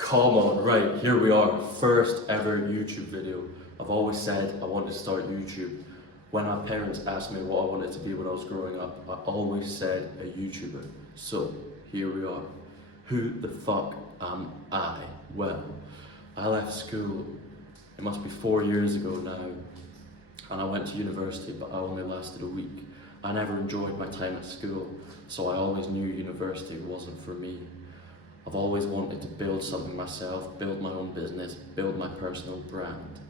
Come on, right, here we are, first ever YouTube video. I've always said I wanted to start YouTube. When our parents asked me what I wanted to be when I was growing up, I always said a YouTuber. So, here we are. Who the fuck am I? Well, I left school, it must be 4 years ago now, and I went to university, but I only lasted a week. I never enjoyed my time at school, so I always knew university wasn't for me. I've always wanted to build something myself, build my own business, build my personal brand.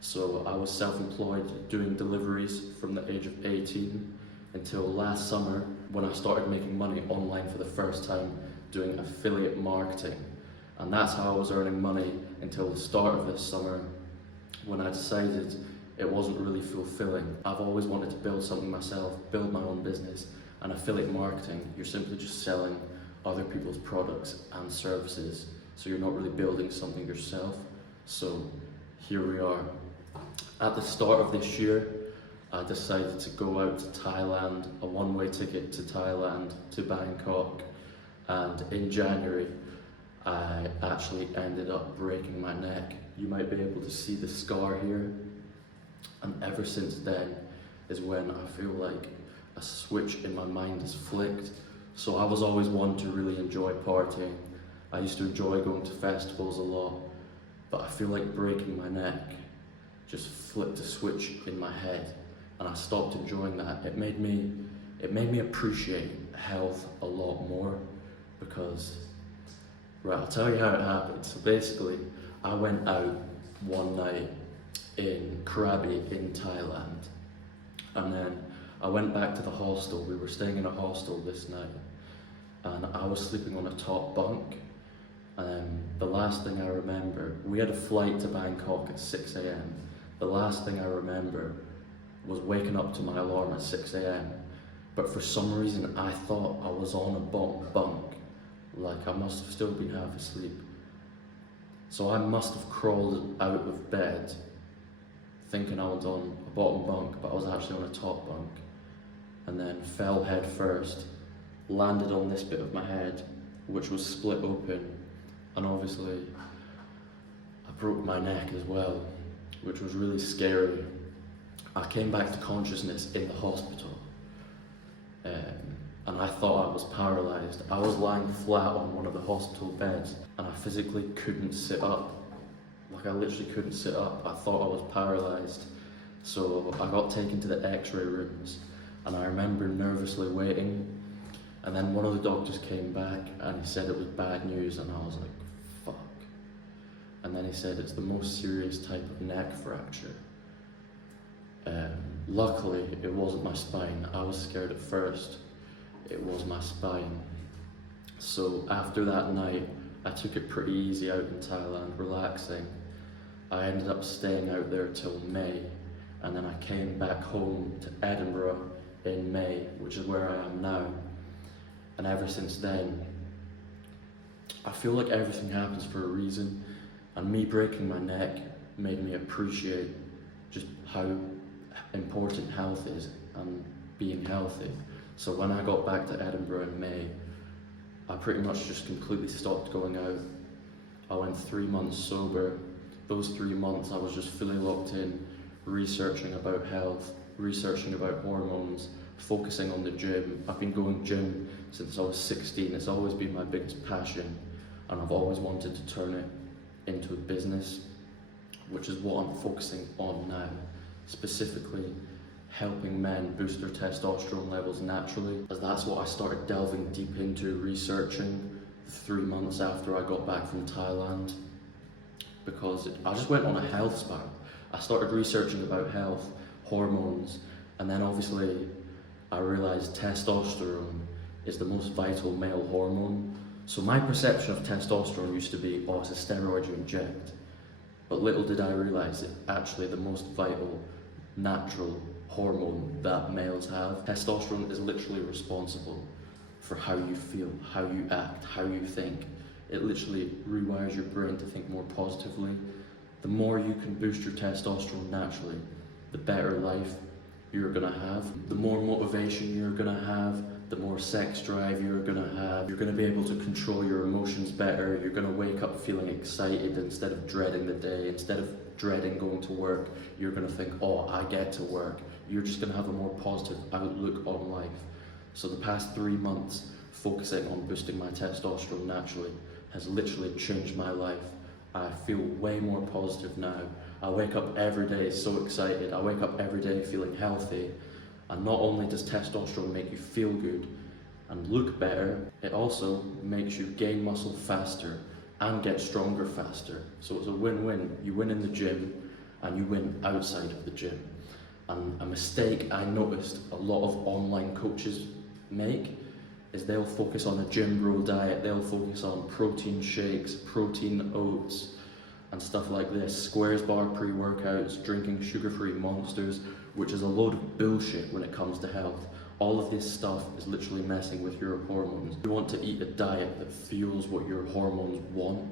So I was self-employed doing deliveries from the age of 18 until last summer when I started making money online for the first time doing affiliate marketing. And that's how I was earning money until the start of this summer when I decided it wasn't really fulfilling. I've always wanted to build something myself, build my own business, and affiliate marketing, you're simply just selling other people's products and services, so you're not really building something yourself. So here we are. At the start of this year, I decided to go out to Thailand, a one-way ticket to Thailand, to Bangkok, and in January, I actually ended up breaking my neck. You might be able to see the scar here, and ever since then is when I feel like a switch in my mind is flicked. So I was always one to really enjoy partying. I used to enjoy going to festivals a lot, but I feel like breaking my neck just flipped a switch in my head, and I stopped enjoying that. It made me appreciate health a lot more, because, right, I'll tell you how it happened. So basically, I went out one night in Krabi in Thailand, and then I went back to the hostel. We were staying in a hostel this night, and I was sleeping on a top bunk. And the last thing I remember, we had a flight to Bangkok at 6 a.m. The last thing I remember was waking up to my alarm at 6 a.m. But for some reason, I thought I was on a bunk, like I must have still been half asleep. So I must have crawled out of bed thinking I was on a bottom bunk, but I was actually on a top bunk, and then fell head first, landed on this bit of my head, which was split open, and obviously I broke my neck as well, which was really scary. I came back to consciousness in the hospital, and I thought I was paralysed. I was lying flat on one of the hospital beds, and I physically couldn't sit up. Like, I literally couldn't sit up. I thought I was paralysed. So I got taken to the x-ray rooms, and I remember nervously waiting, and then one of the doctors came back and he said it was bad news, and I was like, fuck. And then he said it's the most serious type of neck fracture. Luckily, it wasn't my spine. I was scared at first. It was my spine. So after that night, I took it pretty easy out in Thailand, relaxing. I ended up staying out there till May, and then I came back home to Edinburgh in May, which is where I am now. And ever since then, I feel like everything happens for a reason, and me breaking my neck made me appreciate just how important health is and being healthy. So when I got back to Edinburgh in May, I pretty much just completely stopped going out. I went 3 months sober. Those 3 months I was just fully locked in, researching about health, researching about hormones, focusing on the gym. I've been going gym since I was 16. It's always been my biggest passion, and I've always wanted to turn it into a business, which is what I'm focusing on now, specifically helping men boost their testosterone levels naturally, as that's what I started delving deep into researching 3 months after I got back from Thailand, because I just went on a health spiral. I started researching about health, hormones, and then obviously I realised testosterone is the most vital male hormone. So my perception of testosterone used to be, oh, it's a steroid you inject. But little did I realise it's actually the most vital, natural hormone that males have. Testosterone is literally responsible for how you feel, how you act, how you think. It literally rewires your brain to think more positively. The more you can boost your testosterone naturally, the better life you're gonna have, the more motivation you're gonna have, the more sex drive you're gonna have. You're gonna be able to control your emotions better. You're gonna wake up feeling excited instead of dreading the day. Instead of dreading going to work, you're gonna think, oh, I get to work. You're just gonna have a more positive outlook on life. So the past 3 months, focusing on boosting my testosterone naturally has literally changed my life. I feel way more positive now. I wake up every day so excited. I wake up every day feeling healthy. And not only does testosterone make you feel good and look better, it also makes you gain muscle faster and get stronger faster. So it's a win-win. You win in the gym and you win outside of the gym. And a mistake I noticed a lot of online coaches make is they'll focus on a gym bro diet, they'll focus on protein shakes, protein oats, and stuff like this, squares bar pre-workouts, drinking sugar-free monsters, which is a load of bullshit when it comes to health. All of this stuff is literally messing with your hormones. You want to eat a diet that fuels what your hormones want,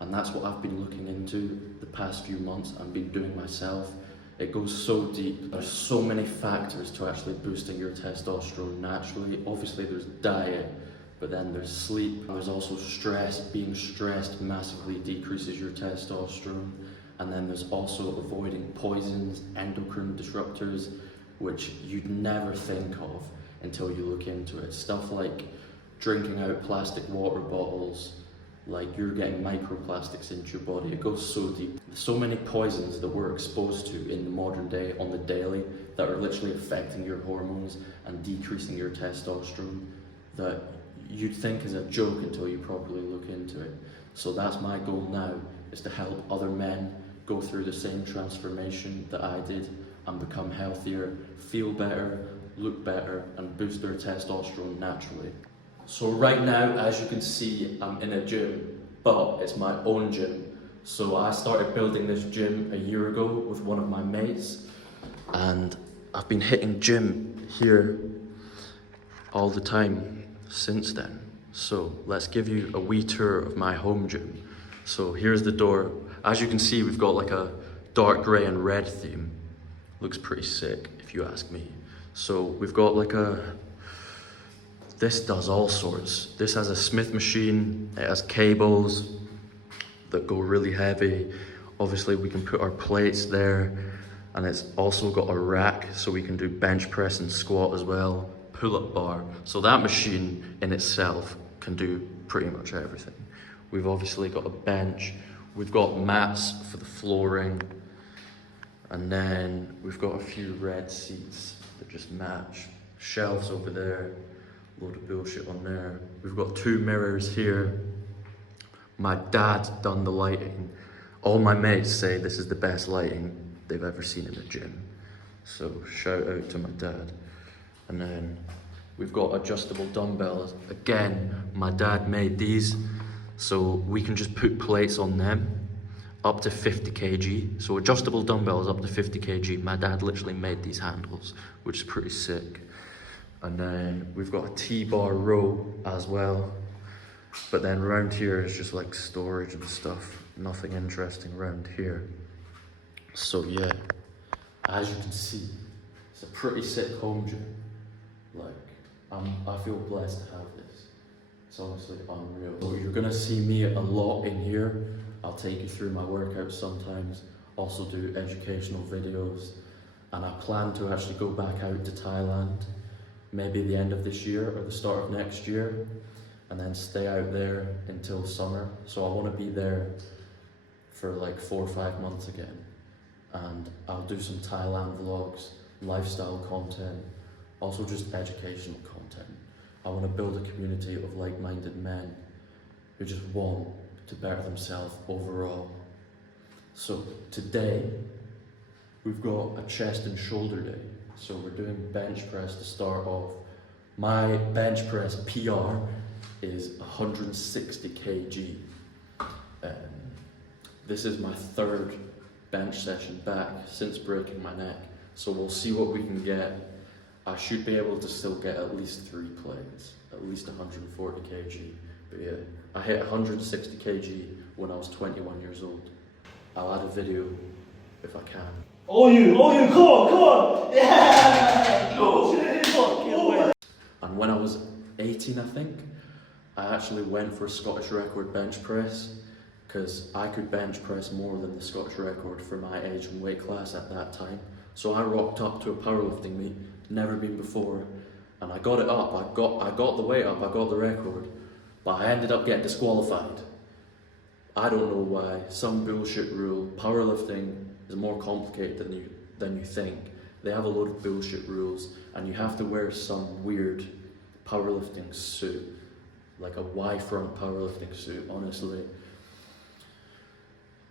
and that's what I've been looking into the past few months and been doing myself. It goes so deep. There's so many factors to actually boosting your testosterone naturally. Obviously there's diet, but then there's sleep. There's also stress. Being stressed massively decreases your testosterone. And then there's also avoiding poisons, endocrine disruptors, which you'd never think of until you look into it. Stuff like drinking out plastic water bottles, like you're getting microplastics into your body. It goes so deep. So many poisons that we're exposed to in the modern day on the daily that are literally affecting your hormones and decreasing your testosterone that you'd think is a joke until you properly look into it. So that's my goal now, is to help other men go through the same transformation that I did and become healthier, feel better, look better, and boost their testosterone naturally. So right now, as you can see, I'm in a gym, but it's my own gym. So I started building this gym a year ago with one of my mates, and I've been hitting gym here all the time since then. So let's give you a wee tour of my home gym. So here's the door. As you can see, we've got like a dark grey and red theme. Looks pretty sick, if you ask me. So we've got like this does all sorts. This has a Smith machine, it has cables that go really heavy. Obviously we can put our plates there, and it's also got a rack so we can do bench press and squat as well, pull-up bar. So that machine in itself can do pretty much everything. We've obviously got a bench, we've got mats for the flooring, and then we've got a few red seats that just match. Shelves over there, load of bullshit on there. We've got 2 mirrors here. My dad's done the lighting. All my mates say this is the best lighting they've ever seen in a gym. So shout out to my dad. And then we've got adjustable dumbbells. Again, my dad made these, so we can just put plates on them up to 50 kg. So adjustable dumbbells up to 50 kg. My dad literally made these handles, which is pretty sick. And then we've got a T-bar row as well. But then around here is just like storage and stuff. Nothing interesting around here. So yeah, as you can see, it's a pretty sick home gym. Like, I feel blessed to have this. It's honestly unreal. So you're gonna see me a lot in here. I'll take you through my workouts sometimes, also do educational videos. And I plan to actually go back out to Thailand, maybe the end of this year or the start of next year, and then stay out there until summer. So I want to be there for like 4 or 5 months again, and I'll do some Thailand vlogs, lifestyle content, also just educational content. I want to build a community of like-minded men who just want to better themselves overall. So today we've got a chest and shoulder day. So we're doing bench press to start off. My bench press PR is 160 kg. This is my 3rd bench session back since breaking my neck. So we'll see what we can get. I should be able to still get at least 3 plates, at least 140 kg. But yeah, I hit 160 kg when I was 21 years old. I'll add a video if I can. All you, come on, yeah! Go! And when I was 18, I think, I actually went for a Scottish record bench press because I could bench press more than the Scottish record for my age and weight class at that time. So I rocked up to a powerlifting meet, never been before, and I got it up. I got the weight up, I got the record, but I ended up getting disqualified. I don't know why. Some bullshit rule. Powerlifting is more complicated than you think. They have a load of bullshit rules, and you have to wear some weird powerlifting suit, like a Y-front powerlifting suit. Honestly,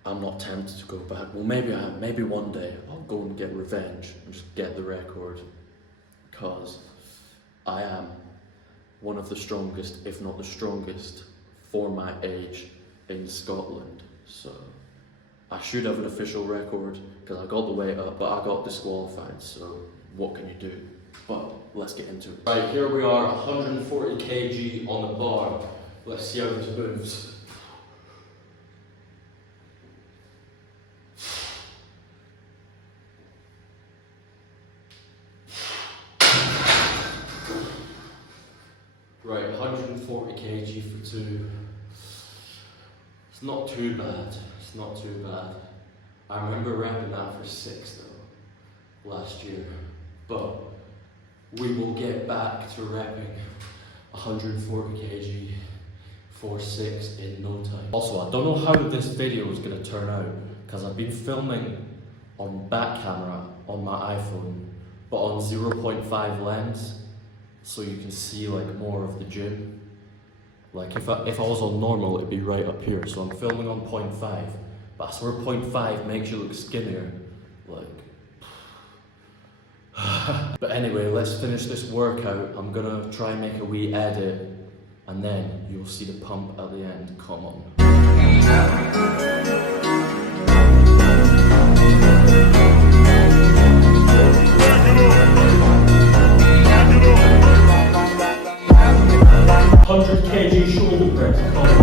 I'm not tempted to go back. Well, maybe one day I'll go and get revenge and just get the record, because I am one of the strongest, if not the strongest, for my age in Scotland. So I should have an official record because I got the weight up, but I got disqualified, so what can you do? But let's get into it. Right, here we are, 140 kg on the bar. Let's see how this moves. Right, 140 kg for 2. It's not too bad, it's not too bad. I remember repping that for 6 though, last year. But we will get back to repping 140 kg for 6 in no time. Also, I don't know how this video is going to turn out because I've been filming on back camera on my iPhone, but on 0.5 lens, so you can see like more of the gym. Like if I was on normal, it'd be right up here. So I'm filming on 0.5, but I swear 0.5 makes you look skinnier. Like. But anyway, let's finish this workout. I'm gonna try and make a wee edit, and then you'll see the pump at the end. Come on. 100 kg shoulder press.